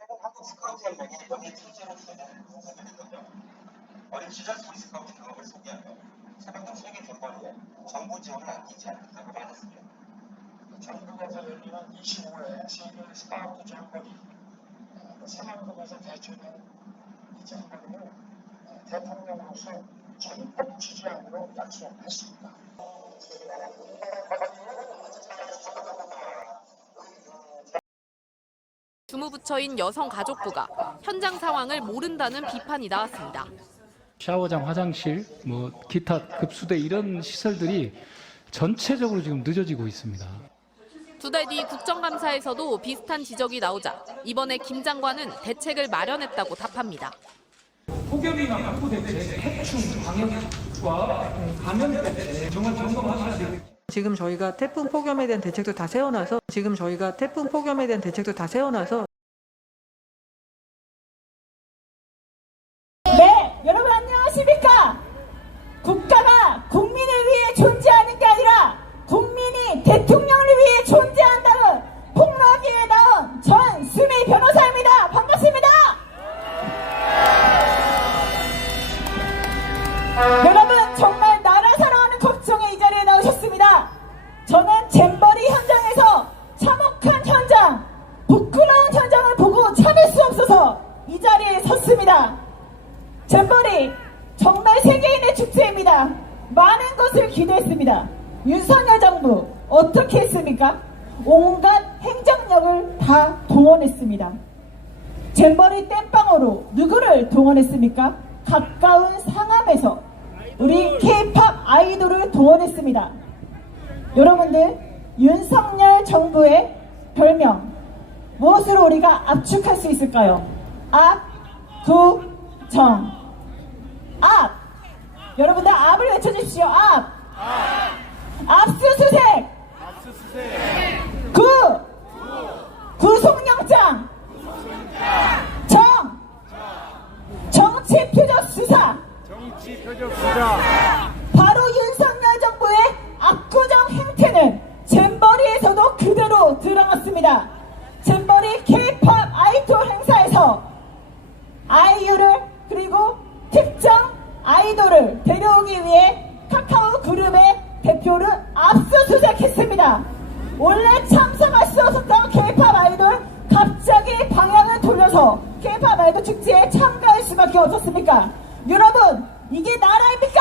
최근 한국 스카우트 연맹이 명예 팀제로 주된 공산이 된 거죠. 어린 시절 소리 스카우트 경험을 소개하며 새벽동 세계 갯벌이에 정부 지원을 아끼지 않는다고 말했습니다. 전국에서 열리는 25회 세계 스카우트 잼버리 상암동에서 개최된 이 잼버리를 대통령으로서 전폭 지지하기로 약속했습니다. 주무부처인 여성가족부가 현장 상황을 모른다는 비판이 나왔습니다. 샤워장, 화장실, 기타 급수대 이런 시설들이 전체적으로 지금 늦어지고 있습니다. 두 달 뒤 국정감사에서도 비슷한 지적이 나오자 이번에 김 장관은 대책을 마련했다고 답합니다. 폭염이나 확보 대책, 해충, 방역과 감염 대책 정말 점검하셔야 돼요. 지금 저희가 태풍 폭염에 대한 대책도 다 세워놔서 네, 여러분 안녕하십니까? 국가가 국민을 위해 존재하는 게 아니라 국민이 대통령을 위해 존재한다는 폭로하기에 나온 전수미 변호사입니다. 반갑습니다. 여러분 정말 나라 사랑하는 걱정에 이 자리에 나오셨습니다. 저는 잼버리 현장에서 참혹한 현장, 부끄러운 현장을 보고 참을 수 없어서 이 자리에 섰습니다. 잼버리 정말 세계인의 축제입니다. 많은 것을 기대했습니다. 윤석열 정부 어떻게 했습니까? 온갖 행정력을 다 동원했습니다. 잼버리 땜빵으로 누구를 동원했습니까? 가까운 상암에서 우리 K-POP 아이돌을 동원했습니다. 여러분들 윤석열 정부의 별명 무엇으로 우리가 압축할 수 있을까요? 압구정. 압. 여러분들 압을 외쳐주십시오. 압. 압수수색. 구속영장. 정치표적 수사. 바로 윤석열 정부의 압구정 행태는 잼버리에서도 그대로 드러났습니다. 잼버리 K-POP 아이돌 행사에서 아이유를 그리고 특정 아이돌을 데려오기 위해 카카오 그룹의 대표를 압수수색했습니다. 원래 참석할 수 없었던 K-POP 아이돌 갑자기 방향을 돌려서 K-POP 아이돌 축제에 참가할 수밖에 없었습니까? 여러분 이게 나라입니까?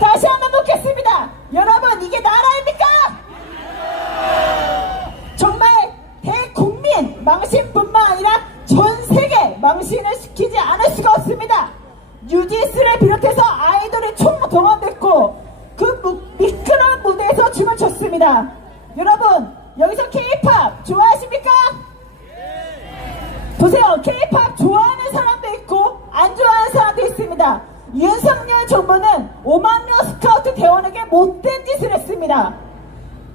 다시 한번 묻겠습니다. 여러분 이게 나라입니까? 정말 대국민 망신뿐만 아니라 전 세계 망신을 시키지 않을 수가 없습니다. 뉴진스를 비롯해서 아이돌이 총동원됐고 그 미끄러운 무대에서 춤을 췄습니다. 여러분 여기서 K-POP 좋아하십니까? 보세요. K-POP 좋아하는 사람도 있고 안 좋아하는 사람도 있습니다. 윤석열 정부는 5만 명 스카우트 대원에게 못된 짓을 했습니다.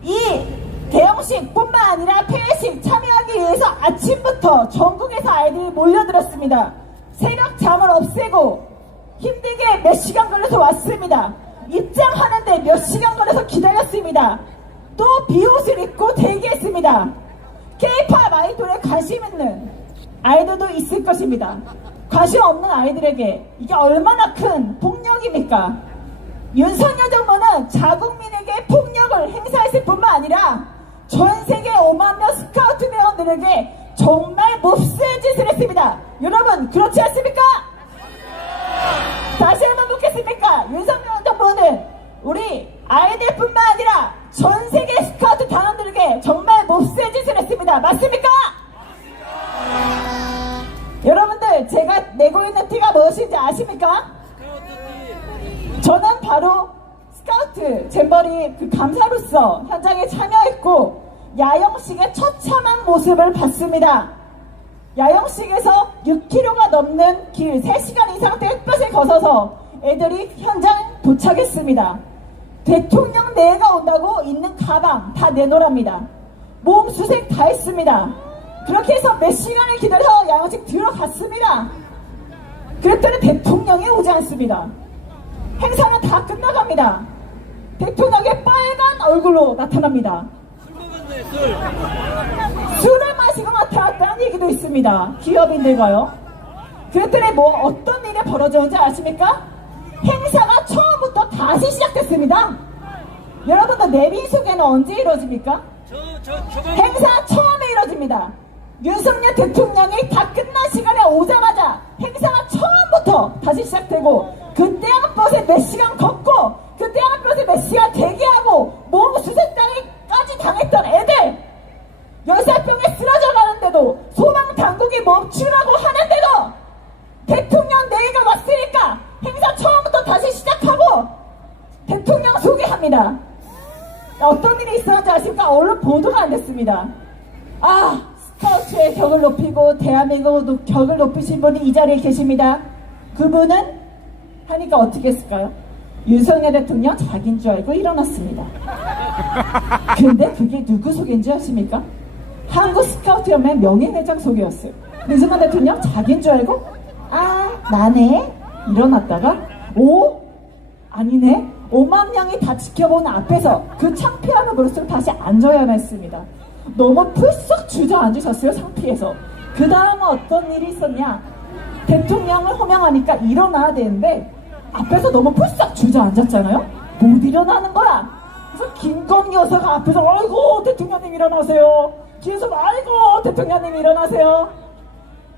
이 대형식뿐만 아니라 폐회식 참여하기 위해서 아침부터 전국에서 아이들이 몰려들었습니다. 새벽 잠을 없애고 힘들게 몇 시간 걸려서 왔습니다. 입장하는데 몇 시간 걸려서 기다렸습니다. 또 비옷을 입고 대기했습니다. K-POP 아이돌에 관심 있는 아이들도 있을 것입니다. 관심 없는 아이들에게 이게 얼마나 큰 폭력입니까? 윤석열 정부는 자국민에게 폭력을 행사했을 뿐만 아니라 전 세계 5만 명 스카우트 대원들에게 정말 몹쓸 짓을 했습니다. 여러분 그렇지 않습니까? 다시 한번 묻겠습니까? 윤석열 정부는 우리 아이들뿐만 아니라 전 세계 스카우트 단원들에게 정말 몹쓸 짓을 했습니다. 맞습니까? 여러분들 제가 내고 있는 티가 무엇인지 아십니까? 저는 바로 스카우트 잼버리 그 감사로서 현장에 참여했고 야영식의 처참한 모습을 봤습니다. 야영식에서 6km가 넘는 길 3시간 이상 땡볕을 거쳐서 애들이 현장 도착했습니다. 대통령 내가 온다고 있는 가방 다 내놓으랍니다. 몸 수색 다 했습니다. 그렇게 해서 몇 시간을 기다려 야영식 들어갔습니다. 그랬더니 대통령이 오지 않습니다. 행사는 다 끝나갑니다. 대통령의 빨간 얼굴로 나타납니다. 술을 마시고 나타났다. 했다는 얘기도 있습니다. 기업인들과요. 그랬더니 뭐 어떤 일이 벌어졌는지 아십니까? 행사가 처음부터 다시 시작됐습니다. 여러분들 내빈 소개는 언제 이루어집니까? 행사 처음에 이루어집니다. 윤석열 대통령이 다 끝난 시간에 오자마자 행사가 처음부터 다시 시작되고 그 태양버스에 몇 시간 걷고 그 태양버스에 몇 시간 대기하고 몸 수색당까지 당했던 애들 열사병에 쓰러져 가는데도 소방당국이 멈추라고 하는데도 대통령 내가 왔으니까 행사 처음부터 다시 시작하고 대통령 소개합니다. 어떤 일이 있었는지 아십니까? 언론 보도가 안 됐습니다. 스카우트의 격을 높이고 대한민국 격을 높이신 분이 이 자리에 계십니다. 그분은 하니까 어떻게 했을까요? 윤석열 대통령 자기인 줄 알고 일어났습니다. 근데 그게 누구 소개인지 아십니까? 한국 스카우트연맹 명예회장 소개였어요. 윤석열 대통령 자기인 줄 알고 나네 일어났다가 아니네 5만 명이 다 지켜보는 앞에서 그 창피함을 무릅쓰고 다시 앉아야만 했습니다. 너무 풀썩 주저앉으셨어요. 창피해서. 그 다음은 어떤 일이 있었냐, 대통령을 호명하니까 일어나야 되는데 앞에서 너무 풀썩 주저앉았잖아요. 못 일어나는 거야. 그래서 김건희 여사가 앞에서 아이고 대통령님 일어나세요, 뒤에서 아이고 대통령님 일어나세요.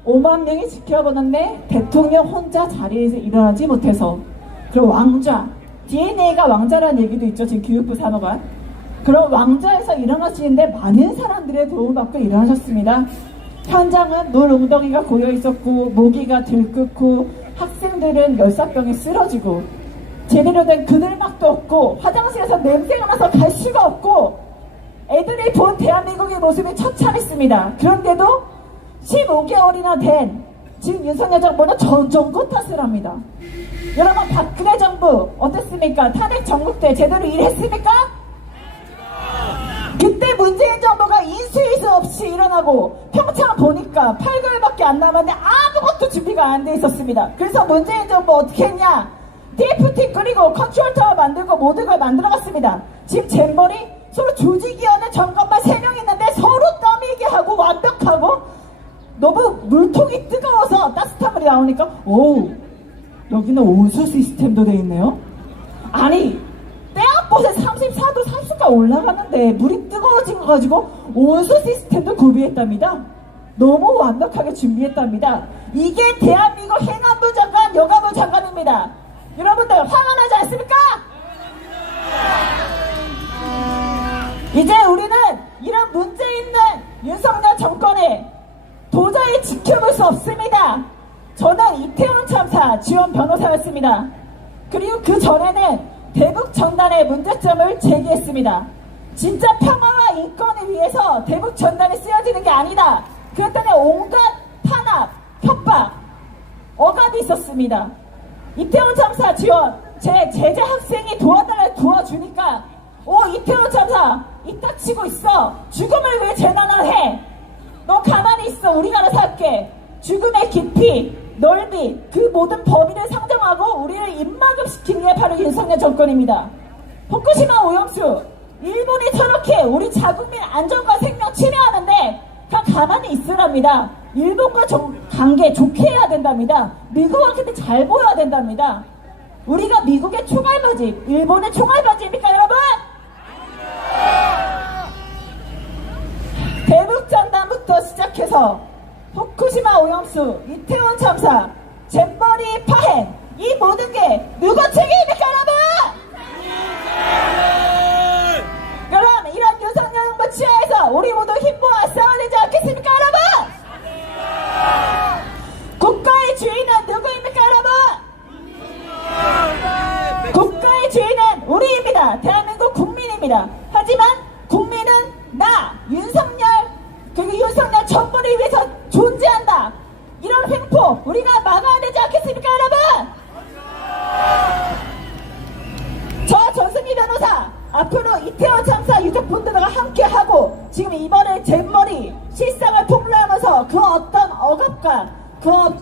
5만 명이 지켜보는데 대통령 혼자 자리에서 일어나지 못해서, 그리고 왕좌, DNA가 왕자라는 얘기도 있죠. 지금 교육부 산업관. 그런 왕좌에서 일어나시는데 많은 사람들의 도움을 받고 일어나셨습니다. 현장은 물 웅덩이가 고여 있었고 모기가 들끓고 학생들은 열사병에 쓰러지고 제대로 된 그늘막도 없고 화장실에서 냄새가 나서 갈 수가 없고 애들이 본 대한민국의 모습이 처참했습니다. 그런데도 15개월이나 된 지금 윤석열 정부는 전정고 탓을 합니다. 여러분, 박근혜 정부 어땠습니까? 탄핵 전국대 제대로 일했습니까? 그때 문재인 정부가 인수위수 없이 일어나고 평창 보니까 8개월밖에 안 남았는데 아무것도 준비가 안 돼 있었습니다. 그래서 문재인 정부 어떻게 했냐? DFT 끓이고 컨트롤타워 만들고 모든 걸 만들어갔습니다. 지금 잼버리 서로 조직위원회 점검만 3명 있는데 서로 떠밀게 하고 완벽하고 너무 물통이 뜨거워서 따뜻한 물이 나오니까 여기는 온수 시스템도 돼 있네요. 아니 때안버스에 34도 30가 올라가는데 물이 뜨거워진 거 가지고 온수 시스템도 구비했답니다. 너무 완벽하게 준비했답니다. 이게 대한민국 행안부 장관, 여가부 장관입니다. 여러분들 화가 나지 않습니까? 이제 우리는 이런 문제 있는 윤석열 정권에 도저히 지켜볼 수 없습니다. 저는 이태원 참사 지원 변호사였습니다. 그리고 그 전에는 대북 전단의 문제점을 제기했습니다. 진짜 평화와 인권을 위해서 대북 전단이 쓰여지는 게 아니다. 그랬더니 온갖 탄압, 협박, 억압이 있었습니다. 이태원 참사 지원, 제 제자 학생이 도와주니까 이태원 참사 이따 치고 있어. 죽음을 왜 재난을 해? 너 가만히 있어. 우리가 알아서 할게. 죽음의 깊이, 넓이, 그 모든 범위를 상정하고 우리를 입막음시키는 게 바로 윤석열 정권입니다. 후쿠시마 오염수, 일본이 저렇게 우리 자국민 안전과 생명 침해하는데 그냥 가만히 있으랍니다. 일본과 관계 좋게 해야 된답니다. 미국과 근데 잘 보여야 된답니다. 우리가 미국의 총알바지, 일본의 총알바지입니까 여러분? 대북전단부터 시작해서 후쿠시마 오염수, 이태원 참사, 잼버리 파행, 이 모든 게 누구 책임입니까 여러분? 그럼 이런 윤석열 정부 치하에서 우리 모두 힘모아 싸워야 되지 않겠습니까 여러분? 국가의 주인은 누구입니까 여러분? 국가의 주인은 우리입니다. 대한민국 국민입니다. 하지만 국민은 나, 윤석열, 그리고 윤석열 정부를 위해서 존재한다. 이런 횡포 우리가 막아야 되지 않겠습니까 여러분? 저 전승희 변호사 앞으로 이태원 참사 유족분들과 함께하고 지금 이번에 잼버리 실상을 폭로하면서 그 어떤 억압과 그 어떤